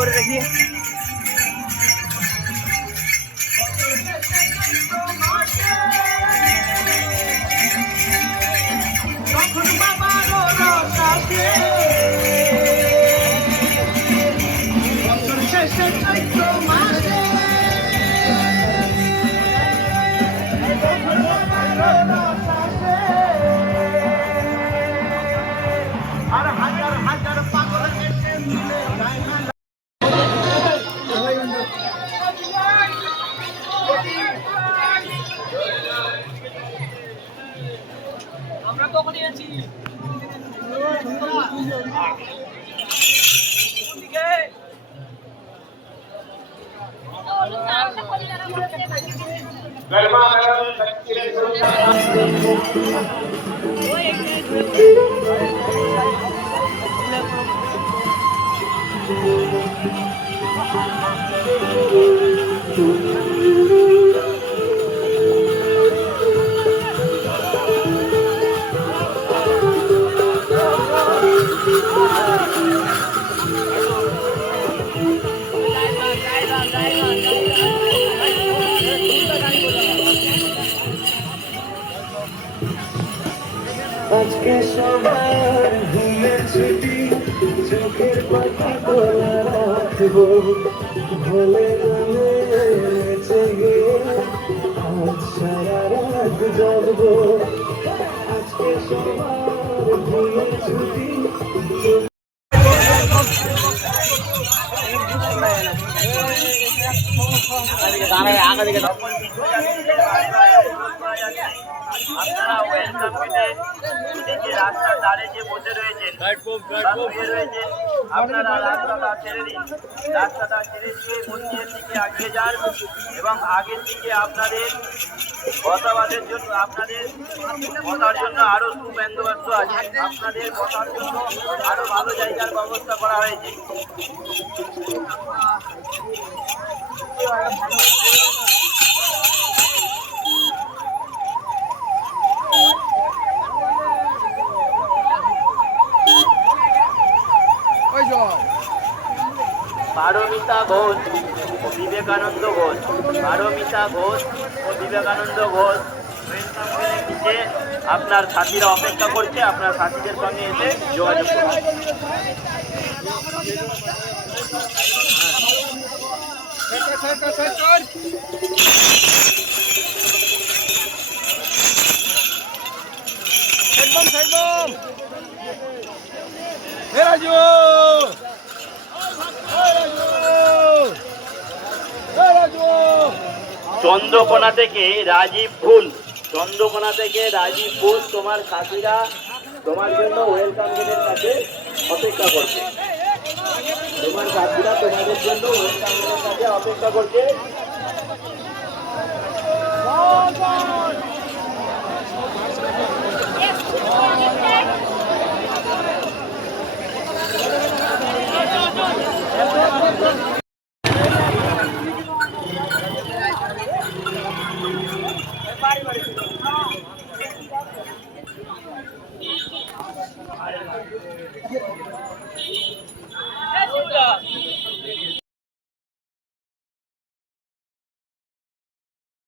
করে দেখি। আর হাজার হাজার পাগল এসে মিলে যায় না। আমরা কখনই আছি আজকে সবার ঘুমের ছুটি, চোখের পাখি খোলা রাখবো, ভোলে গলে নেচে গিয়ে আজ সারা রাত জাগবো। আজকে সবার ঘুমের ছুটি। আপনারা ওয়েলকাম পেটে যে রাস্তার ধারে যে বসে রয়েছেন আপনারা রাস্তাটা ছেড়ে দিন। রাস্তাটা ছেড়ে দিয়ে মন্দিরের দিকে এগিয়ে যান এবং আগের দিকে আপনাদের বসাবাদের জন্য আপনাদের বসার জন্য আরো সুবন্দোবস্ত আছে। আপনাদের বসার জন্য আরো ভালো জায়গার ব্যবস্থা করা হয়েছে। পারমিতা ঘোষ ও বিবেকানন্দ ঘোষ, পারমিতা ঘোষ ও বিবেকানন্দ ঘোষ নিচে আপনার সাথীরা অপেক্ষা করছে। আপনার সাথীদের সঙ্গে এসে যোগাযোগ করুন। চন্দ্রকোনা থেকে রাজীব ফুল, চন্দ্রকোনা থেকে রাজীব ফুল তোমার সাথীরা তোমার জন্য ওয়েলকাম গেটের কাছে অপেক্ষা করছে। তোমার সাথীরা তোমাদের জন্য ওয়েলকাম গেটের কাছে অপেক্ষা করছে।